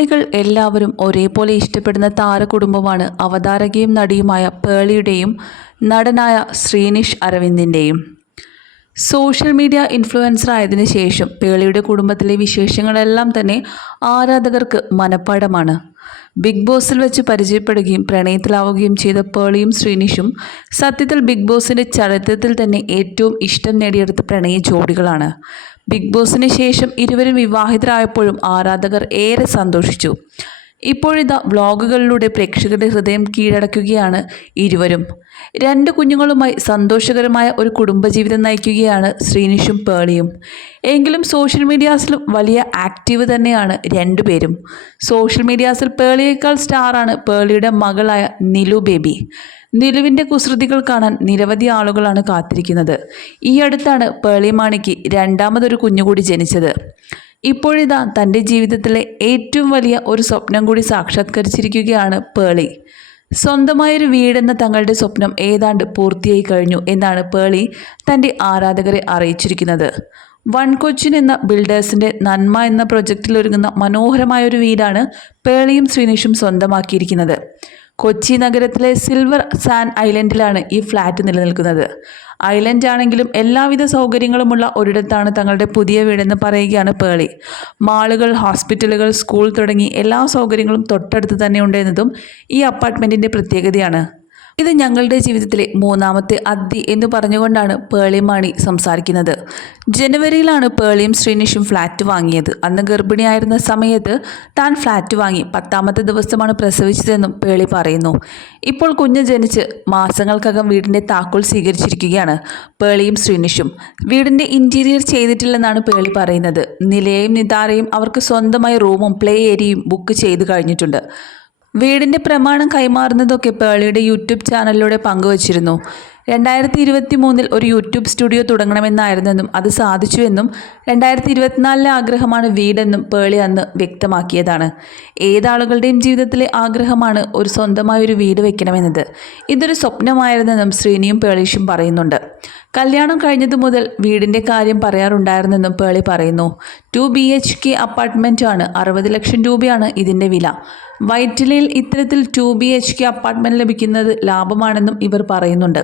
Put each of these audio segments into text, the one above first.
മലയാളികൾ എല്ലാവരും ഒരേപോലെ ഇഷ്ടപ്പെടുന്ന താരകുടുംബമാണ് അവതാരകയും നടിയുമായ പേളിയുടെയും നടനായ ശ്രീനിഷ് അരവിന്ദിൻ്റെയും. സോഷ്യൽ മീഡിയ ഇൻഫ്ലുവൻസർ ആയതിനു ശേഷം പേളിയുടെ കുടുംബത്തിലെ വിശേഷങ്ങളെല്ലാം തന്നെ ആരാധകർക്ക് മനഃപ്പാഠമാണ്. ബിഗ് ബോസിൽ വെച്ച് പരിചയപ്പെടുകയും പ്രണയത്തിലാവുകയും ചെയ്ത പേളിയും ശ്രീനിഷും സത്യത്തിൽ ബിഗ് ബോസിൻ്റെ ചരിത്രത്തിൽ തന്നെ ഏറ്റവും ഇഷ്ടം നേടിയെടുത്ത പ്രണയ ജോഡികളാണ്. ബിഗ് ബോസിന് ശേഷം ഇരുവരും വിവാഹിതരായപ്പോഴും ആരാധകർ ഏറെ സന്തോഷിച്ചു. ഇപ്പോഴിതാ വ്ളോഗുകളിലൂടെ പ്രേക്ഷകരുടെ ഹൃദയം കീഴടക്കുകയാണ് ഇരുവരും. 2 കുഞ്ഞുങ്ങളുമായി സന്തോഷകരമായ ഒരു കുടുംബജീവിതം നയിക്കുകയാണ് ശ്രീനിഷും പേളിയും. എങ്കിലും സോഷ്യൽ മീഡിയാസിലും വലിയ ആക്റ്റീവ് തന്നെയാണ് രണ്ടുപേരും. സോഷ്യൽ മീഡിയാസിൽ പേളിയേക്കാൾ സ്റ്റാറാണ് പേളിയുടെ മകളായ നിലു ബേബി. നിലുവിൻ്റെ കുസൃതികൾ കാണാൻ നിരവധി ആളുകളാണ് കാത്തിരിക്കുന്നത്. ഈ അടുത്താണ് പേളി മാണിക്ക് രണ്ടാമതൊരു കുഞ്ഞുകൂടി ജനിച്ചത്. ഇപ്പോഴിതാ തൻ്റെ ജീവിതത്തിലെ ഏറ്റവും വലിയ ഒരു സ്വപ്നം കൂടി സാക്ഷാത്കരിച്ചിരിക്കുകയാണ് പേളി. സ്വന്തമായൊരു വീടെന്ന തങ്ങളുടെ സ്വപ്നം ഏതാണ്ട് പൂർത്തിയായി കഴിഞ്ഞു എന്നാണ് പേളി തൻ്റെ ആരാധകരെ അറിയിച്ചിരിക്കുന്നത്. വൺ കൊച്ചിൻ എന്ന ബിൽഡേഴ്സിൻ്റെ നന്മ എന്ന പ്രൊജക്റ്റിൽ ഒരുങ്ങുന്ന മനോഹരമായൊരു വീടാണ് പേളിയും ശ്രീനിഷും സ്വന്തമാക്കിയിരിക്കുന്നത്. കൊച്ചി നഗരത്തിലെ സിൽവർ സാൻഡ് ഐലൻഡിലാണ് ഈ ഫ്ലാറ്റ് നിലനിൽക്കുന്നത്. ഐലൻഡ് ആണെങ്കിലും എല്ലാവിധ സൗകര്യങ്ങളുമുള്ള ഒരിടത്താണ് തങ്ങളുടെ പുതിയ വീടെന്ന് പറയുകയാണ് പേളി. മാളുകൾ, ഹോസ്പിറ്റലുകൾ, സ്കൂൾ തുടങ്ങി എല്ലാ സൗകര്യങ്ങളും തൊട്ടടുത്ത് തന്നെ ഉണ്ടെന്നതും ഈ അപ്പാർട്ട്മെൻറ്റിൻ്റെ പ്രത്യേകതയാണ്. ഇത് ഞങ്ങളുടെ ജീവിതത്തിലെ 3ാമത്തെ അദ്ദി എന്ന് പറഞ്ഞുകൊണ്ടാണ് പേളി മാണി സംസാരിക്കുന്നത്. ജനുവരിയിലാണ് പേളിയും ശ്രീനിഷും ഫ്ലാറ്റ് വാങ്ങിയത്. അന്ന് ഗർഭിണിയായിരുന്ന സമയത്ത് താൻ ഫ്ലാറ്റ് വാങ്ങി 10ാമത്തെ ദിവസമാണ് പ്രസവിച്ചതെന്നും പേളി പറയുന്നു. ഇപ്പോൾ കുഞ്ഞ് ജനിച്ച് മാസങ്ങൾക്കകം വീടിൻ്റെ താക്കോൽ സ്വീകരിച്ചിരിക്കുകയാണ് പേളിയും ശ്രീനിഷും. വീടിൻ്റെ ഇൻറ്റീരിയർ ചെയ്തിട്ടില്ലെന്നാണ് പേളി പറയുന്നത്. നിലയും നിതാരയും അവർക്ക് സ്വന്തമായി റൂമും പ്ലേ ഏരിയയും ബുക്ക് ചെയ്ത് കഴിഞ്ഞിട്ടുണ്ട്. വീടിൻ്റെ പ്രമാണം കൈമാറുന്നതൊക്കെ പേളിയുടെ യൂട്യൂബ് ചാനലിലൂടെ പങ്കുവച്ചിരുന്നു. 2023 ഒരു യൂട്യൂബ് സ്റ്റുഡിയോ തുടങ്ങണമെന്നായിരുന്നെന്നും അത് സാധിച്ചുവെന്നും 2024 ആഗ്രഹമാണ് വീടെന്നും പേളി അന്ന് വ്യക്തമാക്കിയതാണ്. ഏതാളുകളുടെയും ജീവിതത്തിലെ ആഗ്രഹമാണ് ഒരു സ്വന്തമായൊരു വീട് വെക്കണമെന്നത്. ഇതൊരു സ്വപ്നമായിരുന്നെന്നും ശ്രീനിയും പേളീഷും പറയുന്നുണ്ട്. കല്യാണം കഴിഞ്ഞതു മുതൽ വീടിൻ്റെ കാര്യം പറയാറുണ്ടായിരുന്നെന്നും പേളി പറയുന്നു. 2 BHK അപ്പാർട്ട്മെൻറ്റാണ്. 60 ലക്ഷം രൂപയാണ് ഇതിൻ്റെ വില. വൈറ്റിലയിൽ ഇത്തരത്തിൽ 2 BHK അപ്പാർട്ട്മെൻറ്റ് ലഭിക്കുന്നത് ലാഭമാണെന്നും ഇവർ പറയുന്നുണ്ട്.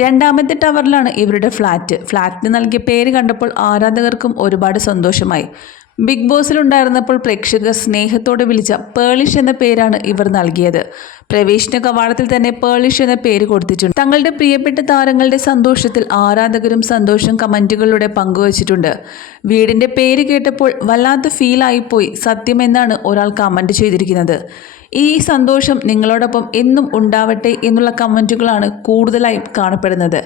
2ാമത്തെ ടവറിലാണ് ഇവരുടെ ഫ്ലാറ്റ്. ഫ്ലാറ്റിന് നൽകിയ പേര് കണ്ടപ്പോൾ ആരാധകർക്കും ഒരുപാട് സന്തോഷമായി. ബിഗ് ബോസിലുണ്ടായിരുന്നപ്പോൾ പ്രേക്ഷകർ സ്നേഹത്തോടെ വിളിച്ച പേളിഷ് എന്ന പേരാണ് ഇവർ നൽകിയത്. പ്രവേശന കവാടത്തിൽ തന്നെ പേളിഷ് എന്ന പേര് കൊടുത്തിട്ടുണ്ട്. തങ്ങളുടെ പ്രിയപ്പെട്ട താരങ്ങളുടെ സന്തോഷത്തിൽ ആരാധകരും സന്തോഷം കമൻറ്റുകളിലൂടെ പങ്കുവച്ചിട്ടുണ്ട്. വീടിൻ്റെ പേര് കേട്ടപ്പോൾ വല്ലാത്ത ഫീലായിപ്പോയി സത്യമെന്നാണ് ഒരാൾ കമൻറ്റ് ചെയ്തിരിക്കുന്നത്. ഈ സന്തോഷം നിങ്ങളോടൊപ്പം എന്നും ഉണ്ടാവട്ടെ എന്നുള്ള കമൻറ്റുകളാണ് കൂടുതലായും കാണപ്പെടുന്നത്.